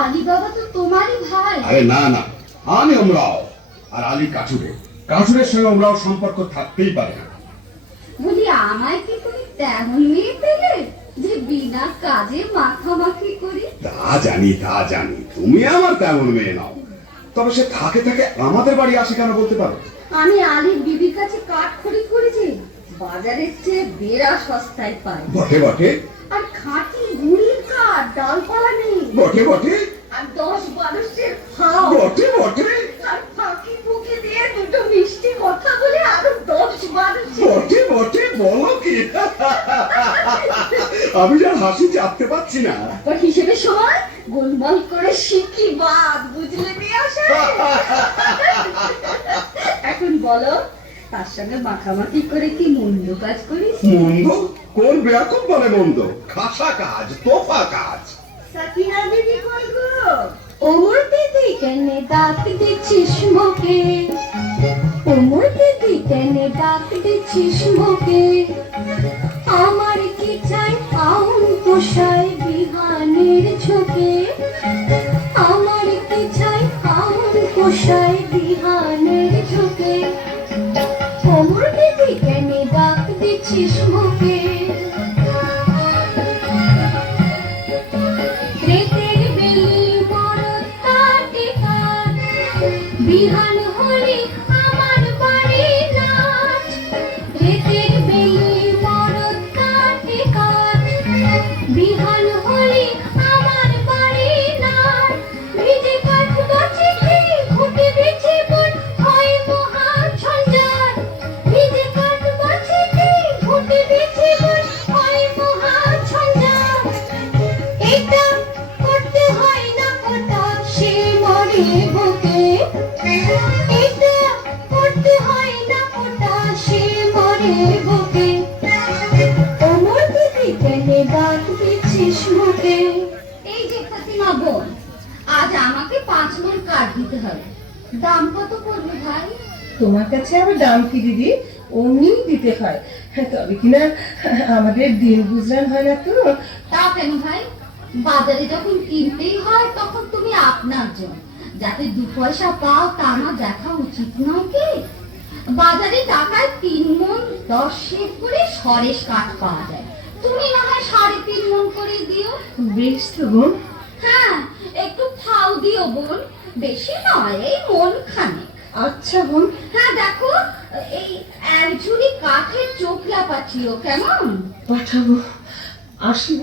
আলী বাবা তো তোমারই ভাই। আরে না না, আমি ওমরাও, আর আলী কাঠুরে। কাঠুরের সঙ্গে ওমরাও সম্পর্ক থাকতেই পারে না। বলি, আমায় কি তুমি তেমন মেয়ে পেলে যে বিনা কাজে মাখামাখি করি? তা জানি, তুমি আমার তেমন মেয়ে নাও। তবে সে থাকে থাকে আমাদের বাড়ি আসে কেন বলতে পারো? আমি আলীর বিবির কাছে কাঠ খরিদ করেছি, বাজারের চেয়ে বেড়া সস্তায় পাই। বটে বটে। আর খাঁটি গুড়ির কাঠ, ডালপালা নেই। বটে বটে। আর 10-12 খাও। বটে বটে। আর ফাঁকি ফুঁকি দিয়ে দুটো মিষ্টি কথা বলে আরো 10-12। বটে বটে, বলো কি? আমি আর হাসি চাপতে পারছি না। আর হিসেবে সময় গোলমাল করে শিখি বাদ, বুঝলে নিয়ে আসে। এখন বলো, তার সঙ্গে মাখামাখি করে কি মন্দ কাজ করিস? মন্দ? কোন বেয়াকুব বলে মন্দ? খাসা কাজ, তোফা কাজ। সাকিনা দিদি কই গো? ওমর দিদি কেন ডাক দিচ্ছিস মুখে? ওমর দিদি কেন ডাক দিচ্ছিস মুখে? আমার কি চাই আউন পোষায় বিহানের ঝোঁকে? আমার কি চাই আউন পোষায় বিহানের ঝোঁকে? ওমর দিদি কেন ডাক দিচ্ছিস মুখে? বিহান হলি আমার বাড়ি নাচ, রেতের বেলি মরদ কাটে কাঠ। বিহান হলি আমার বাড়ি নাচ, ভিজে কাঠ গাছেতে ঘুটে বেছে বন হয় মহা ঝঞ্ঝাট। ভিজে কাঠ গাছেতে ঘুটে বেছে বন হয় মহা ঝঞ্ঝাট। এটা করতে হয় না কোটা, সে মরে বুকে। এটা করতে হয় না কোটা, সে মরে বুকে। ওমর দিদি কেন ডাক দিচ্ছিস মুখে? এই যে ফাতিমা বোন, আজ আমাকে 5 মণ কাঠ দিতে হবে। দাম কত পড়বে ভাই? তোমার কাছে আবার দাম কি দিদি? অমনি দিতে হয়, তবে কিনা আমাদের দিন গুজরান হয় না তো। তা কেন ভাই? বাজারে যখন কিনতেই হয় তখন তুমি আপনার জন্য যাতে 2 পয়সা পাও, তা আমার দেখা উচিত নয় কি? বাজারে টাকায় 3 মণ 10 সের করে সরেস কাঠ পাওয়া যায়, তুমি না হয় 3.5 মণ করে দিও। বেশ তো বোন। হ্যাঁ, একটু ফাও দিও বোন, বেশি নয়, এই মন খানে। আচ্ছা বোন। হ্যাঁ দেখো, এই 1 ঝুড়ি কাঠের চোখলা পাঠিও, কেমন? পাঠাবো। আসি।